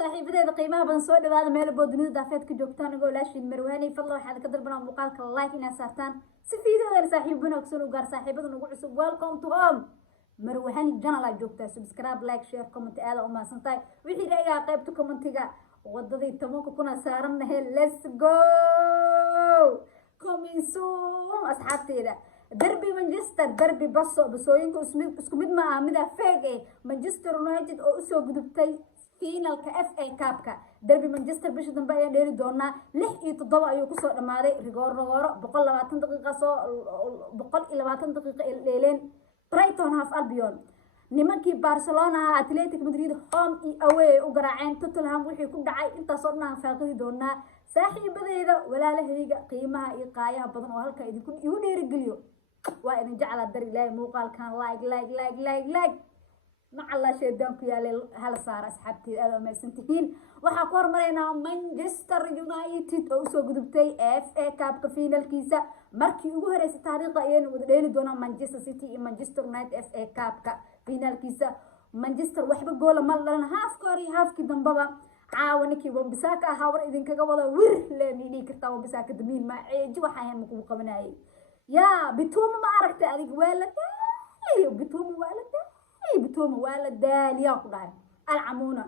صاحبتي قيمة بنصور هذا ميل بودنيد دافيت كجوكتان أقول لاشين مرواني فالله حد قدر بنا مقالك اللايك إن سارتان سفيدة غير صاحبنا وكسر وقار صاحبنا نقول عصب ويلكم تو هوم مرواني جنال جوكتا سبسكرايب لايك شير كومنت آلا وما سنتاي وحي رأيها قيبتو كومنتيغا وضدي تموك كنا سارنا هي let's go coming soon أصحابتي ده دربي مانشستر دربي بسوينكو اسكو ميد ما عامده فيك مانشستر يونايتد او سو غدبتay finalka FA Cup-ka derby Manchester bisha dambe ayaan dheeri doonaa 6 iyo 7 ayuu ku soo dhamaaday rigoor 120 daqiiqo soo 120 daqiiqo eeleen Brighton half Albion nimankii Barcelona Athletic Madrid home iyo away u garaaceen Tottenham wixii ku dhacay intaas oo dhan faaqidi doonaa saaxiibadeyda walaalahayga qiimaha iyo qaayaha badan oo halka idinku igu dheeri geliyo waa idin jecel dar ilaahay muuqaalkan like مع الله شيدان كيالي هلا صار أصحابتي هذا ما سنتين وحقور مرينا مانشستر يونايتد أو سو قدبتي FA كاب كفينا الكيسة مركي يقول هرس تاريخ أيان ودليل دونا مانشستر سيتي مانشستر يونايتد FA كاب كفينا الكيسة مانشستر وحب جول مالنا هاف كوري هاف كدم بابا عاونك يوم بساك هاور إذن كجولا ور لاني ليك تاو بساك دمين ما عيج وحيان مكوب قبناي يا بتوم ما عرفت أديك ولا بتوم ولا بتوم ولا داليا قدام العمونة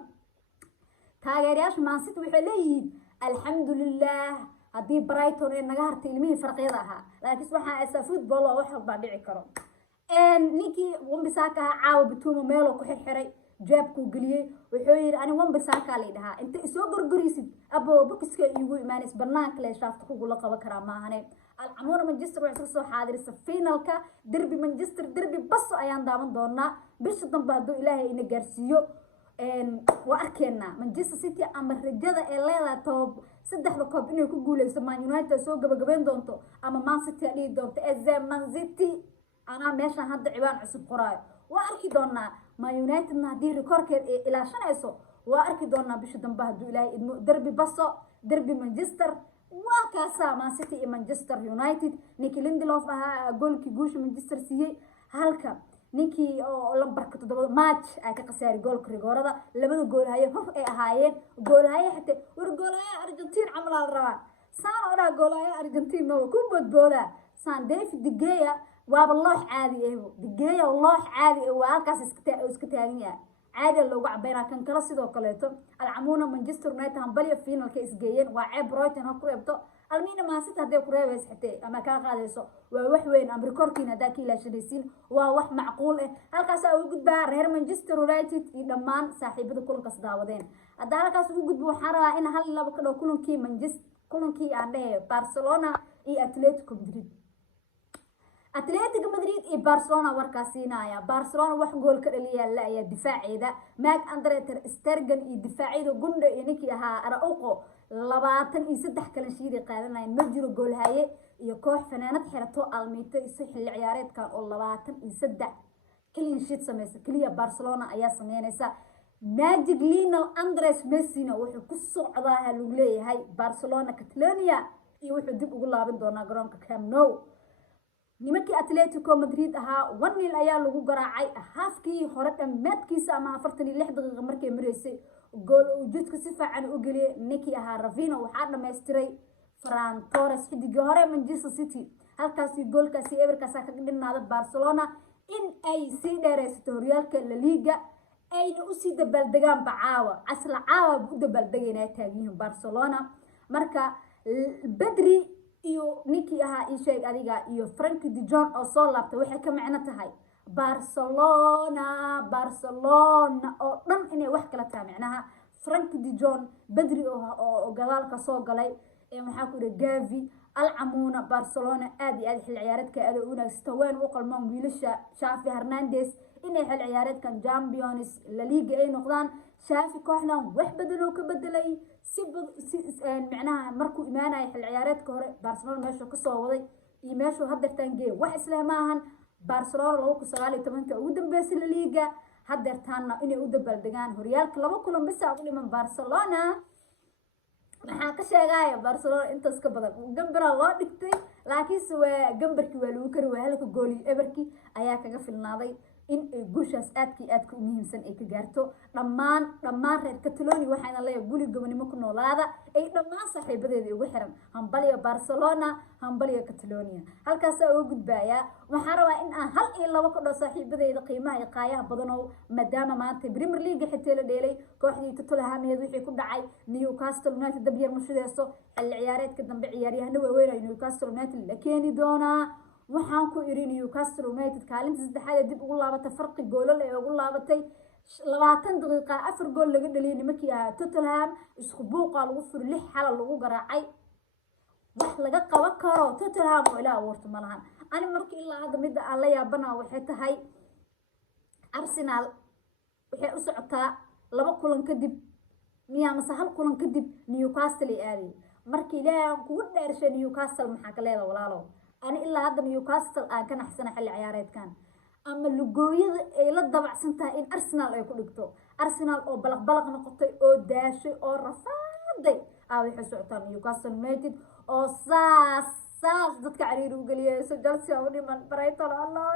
تاجرياش مان سيت وحلي الحمد لله هدي برايتون إن نجار تلميه فرقيضها لكن سبحان أسافوت بالله وحب بعدي كرام إن نيكي وم بساكها عاو بتوم ميلو كحري جابكو قليه وحير أنا وم بساكها ليدها أنت سوبر جريسي أبو بكسك يقول مانس برناك ليش شافت خوق لقى بكرة ما هني العمورة مانشستر وعسكسو حاضر السفينالكا دربي مانشستر دربي بس أيام دامن دونا بيش دنبهدو إلهي إن جارسيو وأركينا مانشستر سيتي أما الرجالة إليلا توب سدح بكوب إنه يكون جولي سمان يونايتد سو جبين دونتو أما مان سيتي عليه دونتو إزاي مان سيتي أنا ماشان هاد عبان عصب قراي وأركي دونا ما يونايتد نهدي ريكورك إلى شنعسو وأركي دونا بيش دنبهدو إلهي إنه دربي بسو دربي مانشستر وكاسا مان سيتي مانشستر يونايتد نيكي ليندلوف أها جولكي جوش مانشستر سيتي هالكا ninkii oo lambarka 7 match ay ka qasaari goolka rigoorada labada gool haye hof ay ahaayeen gool haye xitay war gool haye Argentina camal la rabaa saan oo gool haye Argentina ku badbooda saan David De Gea waaba loox caadi ah De Gea loox caadi ah waa halkaas iska taagan yahay caadi loogu cabeena kan kala sidoo kaleeto alcamuuna Manchester United hanbaliya finalka isgeeyeen waa ceeb Brighton ha ku reebto almiina ma sita hadee ku reebays xitay ama ka qaadayso waa wax weyn am rekorkiina daakii la shadaysin waa wax macquul ah halkaas ay u gudbaa reer Manchester United iyo dhamaan saaxiibada kulankaas daawadeen hadda halkaas ugu gudbo waxaan rabaa in hal laba ka dhaw kulankii aan dhahay Barcelona iyo Atletico Madrid iyo Barcelona warkaasiinaya Barcelona wax gool ka dhaliya la ayaa difaaceeda Marc Andre ter Stegen iyo difaaciida Gunde iyo ninkii ahaa Araujo 23 kala shiidi qaadanayeen ma jiro gool haye iyo koox fanaanad xirato almiito isoo xilli ciyaareedkan oo 23 clean sheet sameeyay kaliya Barcelona ayaa sameynaysa Magic Lionel Andres Messi wuxuu ku socdaa lagu leeyahay Barcelona Catalonia iyo wuxuu dib ugu laaban doonaa garoonka Camp Nou nimankii Atletico Madrid ahaa 1-0 ayaa lagu garaacay haafkii hore dhammaadkiisa ama 46 daqiiqo markay mareysay gool uu jidka si fiican u galiyay ninkii ahaa Rafinha waxa dhameystiray Ferran Torres xidigii hore Manchester City halkaasi goolkaasi Everkaas ka dhinaada Barcelona in ay sii dheeraysato horyaalka La Liga ayna u sii dabaaldegaan bacaawa asla caawa u dabaaldegayna taagiin Barcelona marka Badri iyo ninkii ahaa isheeg adiga iyo Frankie de Jong oo soo laabtay waxay ka macno tahay Barcelona oo dhan inay wax kala tahay macnaha Frankie de Jong Badri oo gadaalka soo galay waxa ku yiri Gavi alcamuuna Barcelona aad iyo aad xil ciyaareedka aad u wanaagsan weyn u qalmaan wiilasha Xavi Hernandez inay xil ciyaareedkan Champions La Liga ay noqdaan Xavi kooxdan wax bedelo ka bedelay si macnaha markuu imaanay xil ciyaareedka hore Barcelona meesha ka soo waday iyo meesha hadda taangay wax isla maahan Barcelona 2019 ugu dambeysay La Liga hadda taana inay u dabaaldegaan horyaalka 2 kulan bis ugu dhiman Barcelona maxaa ka sheegay Barcelona intaas ka badan gambara loo dhigtay laakiin waa gambarkii waa lagu kari waa halka gooli Everki ayaa kaga filnaaday in ay guushaas aadka u muhiimsan ay ka gaarto dhammaan reer Catalonia waxaana leeyahay guli gobanimo ku noolaada ay dhammaan saaxiibadeeda ugu xiran hambaliyo Barcelona hambaliyo Catalonia halkaas ugu gudbaya waxaan rabaa in aan hal iyo laba ka dhoo saaxiibadeeda qiimaha iyo qaayaha badan oo maadaama maanta Premier League xitaa la dheelay kooxdii Tottenham wixii ku dhacay Newcastle United dab yar mushadeyso xilli ciyaareedka dambe ciyaaryahanada waaweyn ay Newcastle United la keeni doonaa waxaan ku iri Newcastle United kaalinta saddexaad dib ugu laabatay farqi goolal ee ugu laabatay 20 daqiiqo 4 gool laga dhaliyay nimankii ah Tottenham isku buuqa lagu fur 6 xal lagu garaacay wax laga qaban karo Tottenham oo ilaa warta malahan ani markii ilaa hadda mid aan la yaabana waxay tahay Arsenal waxay u socotaa 2 kulan kadib miyaa mase hal kulan kadib Newcastle ay aaday markii ilaa kugu dheershay Newcastle maxaa ka leedahay walaalo ani ilaa hadda Newcastle aan ka naxsana xilli ciyaareedkan ama lugooyada ay la dabacsan tahay in Arsenal ay ku dhigto Arsenal oo balaq noqotay oo daashay oo rafaaday waxay socotaan Newcastle United oo saas dadka cariir u galiyay Chelsea oo dhiman Brighton Allah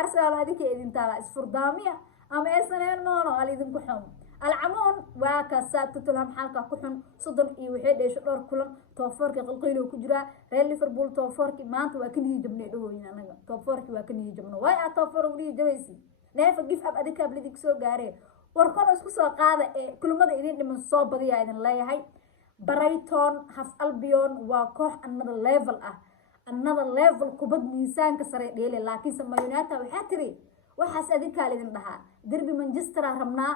Arsenal adike idin taala isfurdaamiya ama Arsenal moono idin ku xum العمون وكاسات تطلع حالك كحن صدم وحيد إيش دور كلهم توفرك قلقيله وكجرا ريال ليفربول توفرك ما أنت وكني جبني له هنا أنا توفرك وكني جبنه واي توفر ولي جويسي نايف جيف أب أديك قبل ديك سو جاري وركون اسكو سو قاعدة كل ما إذن من صوب بدي يعني الله هاي برايتون هاف ألبيون وكوح another level another level كبد ميزان كسر ديله لكن سما يونايتد وحاتري waxaas adinka idin dhaha derbi Manchester rabna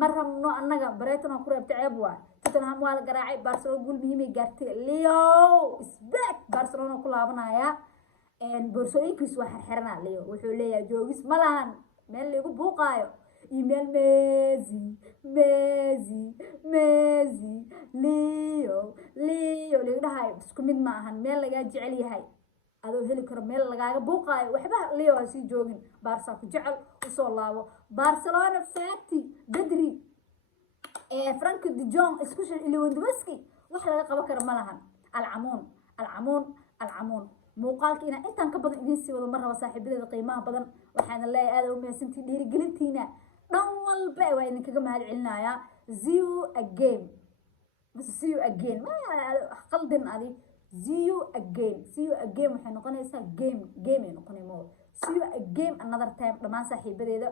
marhamno annaga Brighton oo ku reebtay ceeb waa Tottenham waa la garaacay Barcelona gol muhiim ay gaartay Leo is back Barcelona ku laabanaya boorsooyinkiis waa xirxirana Leo wuxuu leeyahay joogis malahan meel lagu buuqaayo email Messi Leo leedahay isku mid ma ahan meel laga jecel yahay adoo heli karo meel lagaaga buuqaayo waxba Leo si joogin Barca ku jecel u soo laabo Barcelona Fati Bedri Frank de Jong isku shil Lewandowski wax laga qaban karo malahan العمون muuqaalka ina intaan ka badan idin sii wado mar raba saaxiibadeeda qiimaha badan waxaana leeyahay aad u mahadsantiin dhiirigelintiina dhan walba waa idin kaga mahad celinayaa see you again ma qaldin adi see you again waxay noqonaysaa game ay noqonaymo see you again another time dhamaan saaxiibadeeda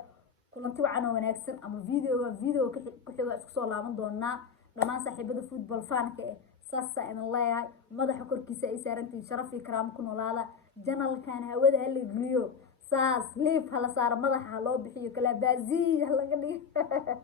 kulanti wacan oo wanaagsan ama video ku xiga isku soo laaban doonaa dhamaan saaxiibada football fanka saasa in leeyahay madaxa korkiisa ay saarantii sharaf iyo karaamo ku noolaada janalkan hawada hal geliyo saas leef hala saar madaxa loo bixiyo kala baazi laga dhigo